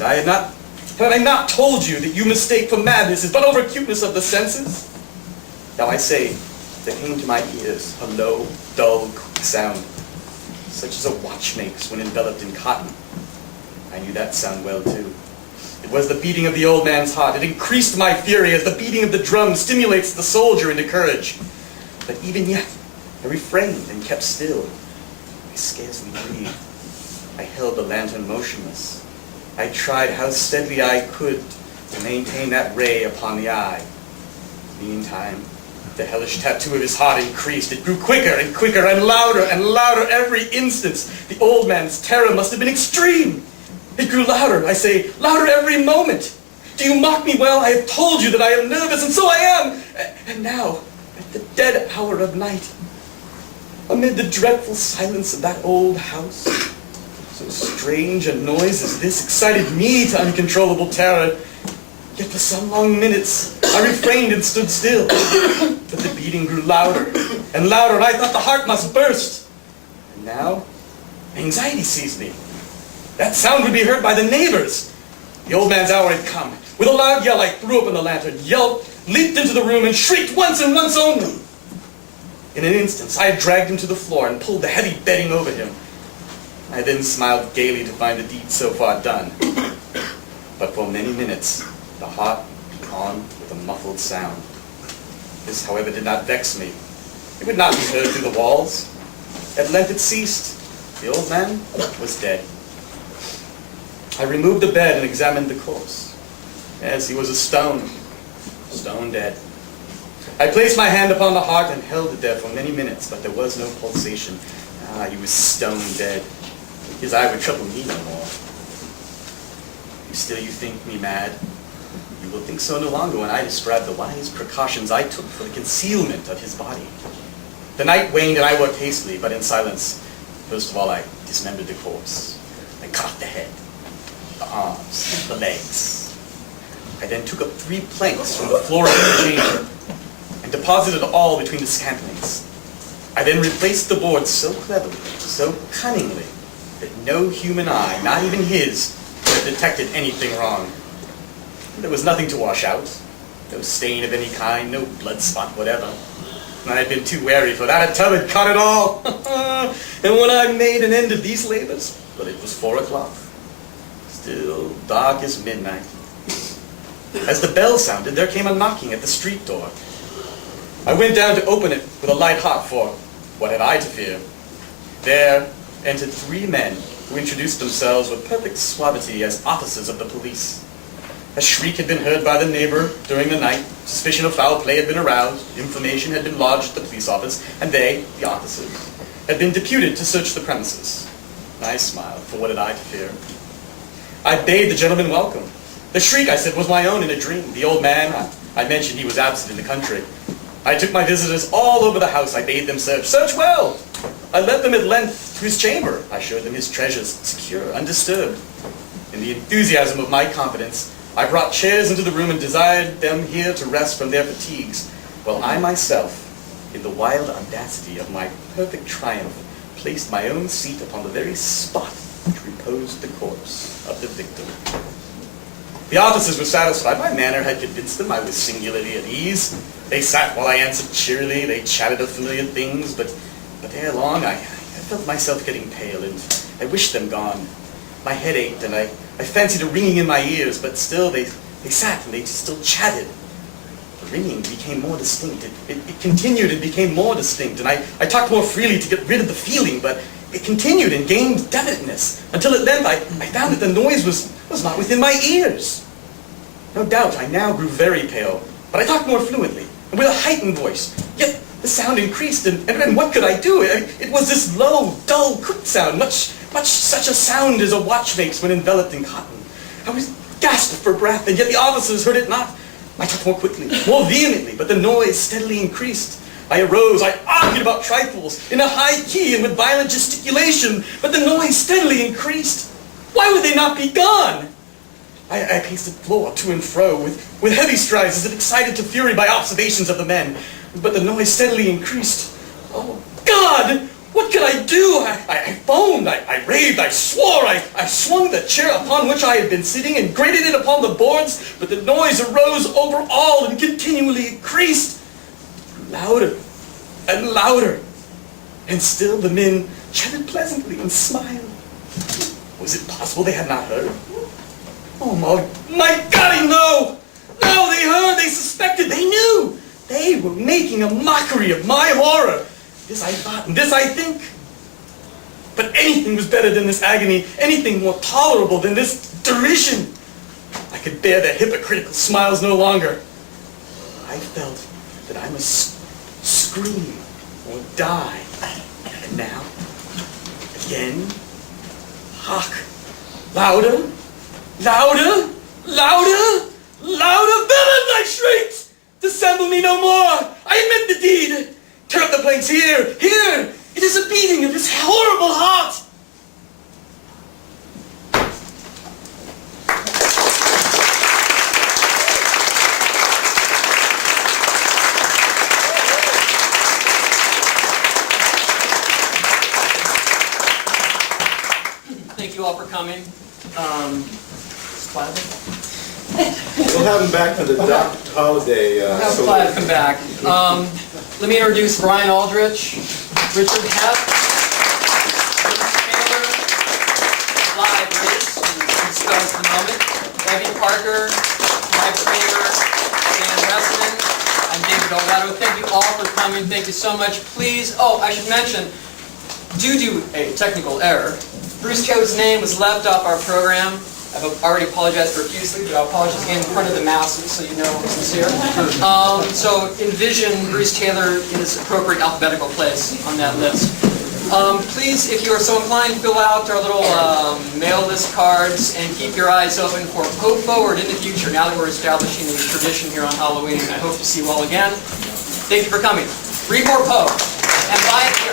And have I not told you that you mistake for madness is but over cuteness of the senses? Now I say, there came to my ears a low, dull, quick sound, such as a watch makes when enveloped in cotton. I knew that sound well too. It was the beating of the old man's heart. It increased my fury as the beating of the drum stimulates the soldier into courage. But even yet, I refrained and kept still. I scarcely breathed. I held the lantern motionless. I tried how steadily I could to maintain that ray upon the eye. Meantime, the hellish tattoo of his heart increased. It grew quicker and quicker and louder every instant. The old man's terror must have been extreme. It grew louder, I say, louder every moment. Do you mock me? Well, I have told you that I am nervous, and so I am. And now, at the dead hour of night, amid the dreadful silence of that old house, so strange a noise as this excited me to uncontrollable terror. Yet for some long minutes, I refrained and stood still. But the beating grew louder and louder, and I thought the heart must burst. And now, anxiety seized me. That sound would be heard by the neighbors. The old man's hour had come. With a loud yell, I threw open the lantern, yelped, leaped into the room, and shrieked once and once only. In an instant, I had dragged him to the floor and pulled the heavy bedding over him. I then smiled gaily to find the deed so far done. But for many minutes, the heart beat on with a muffled sound. This, however, did not vex me. It would not be heard through the walls. At length it ceased. The old man was dead. I removed the bed and examined the corpse. Yes, he was a stone dead. I placed my hand upon the heart and held it there for many minutes, but there was no pulsation. He was stone dead. His eye would trouble me no more. Still you think me mad? You will think so no longer when I describe the wise precautions I took for the concealment of his body. The night waned and I worked hastily, but in silence. First of all, I dismembered the corpse. I cut off the head, the arms, the legs. I then took up 3 planks from the floor of the chamber and deposited all between the scantlings. I then replaced the boards so cleverly, so cunningly, that no human eye, not even his, could have detected anything wrong. There was nothing to wash out, no stain of any kind, no blood spot whatever. I had been too wary for that. A tub had caught it all. And when I made an end of these labors, well, it was 4 o'clock. Still dark as midnight. As the bell sounded, there came a knocking at the street door. I went down to open it with a light heart, for what had I to fear? There entered 3 men who introduced themselves with perfect suavity as officers of the police. A shriek had been heard by the neighbor during the night. Suspicion of foul play had been aroused. Information had been lodged at the police office, and they, the officers, had been deputed to search the premises. I smiled, for what had I to fear? I bade the gentleman welcome. The shriek, I said, was my own in a dream. The old man, I mentioned he was absent in the country. I took my visitors all over the house. I bade them search. Search well! I led them at length to his chamber. I showed them his treasures, secure, undisturbed. In the enthusiasm of my confidence, I brought chairs into the room and desired them here to rest from their fatigues, while I myself, in the wild audacity of my perfect triumph, placed my own seat upon the very spot which reposed the corpse of the victim. The officers were satisfied. My manner had convinced them I was singularly at ease. They sat while I answered cheerily. They chatted of familiar things, but ere long I felt myself getting pale, and I wished them gone. My head ached, and I fancied a ringing in my ears, but still they sat and they still chatted. The ringing became more distinct. It continued and became more distinct, and I talked more freely to get rid of the feeling, but it continued and gained definiteness, until at length I found that the noise was not within my ears. No doubt I now grew very pale, but I talked more fluently, and with a heightened voice. Yet the sound increased, and what could I do? It was this low, dull, quick sound, much such a sound as a watch makes when enveloped in cotton. I was gasped for breath, and yet the officers heard it not. I talked more quickly, more vehemently, but the noise steadily increased. I arose, I argued about trifles, in a high key and with violent gesticulation, but the noise steadily increased. Why would they not be gone? I paced the floor to and fro with heavy strides as if excited to fury by observations of the men, but the noise steadily increased. Oh, God! What could I do? I foamed. foamed, I raved, I swore, I swung the chair upon which I had been sitting and grated it upon the boards, but the noise arose over all and continually increased, louder and louder, and still the men chatted pleasantly and smiled. Was it possible they had not heard? Oh my God, no! No, they heard, they suspected, they knew! They were making a mockery of my horror. This I thought, and this I think. But anything was better than this agony, anything more tolerable than this derision. I could bear their hypocritical smiles no longer. I felt that I must scream or die. And now, again, hark, louder, louder, louder, louder, villains, I shrieked! Dissemble me no more! I admit the deed! Tear up the planks here, here! It is a beating of his horrible heart! Thank you all for coming. We'll have him back for the Doc Holiday. Have Clive come back. Let me introduce Brian Aldrich, Richard Hepp, Cramer, Clive Race, who's spells in a moment, Eddie Parker, Mike Cramer, Dan Ressman, I'm David Delgado. Thank you all for coming. Thank you so much. Please, I should mention, due to a technical error, Bruce Taylor's name was left off our program. I've already apologized profusely, but I'll apologize again in front of the masses so you know I'm sincere. So envision Bruce Taylor in his appropriate alphabetical place on that list. Please, if you are so inclined, fill out our little mail list cards and keep your eyes open for Poe Forward in the future now that we're establishing a tradition here on Halloween. I hope to see you all again. Thank you for coming. Read more Poe and buy it.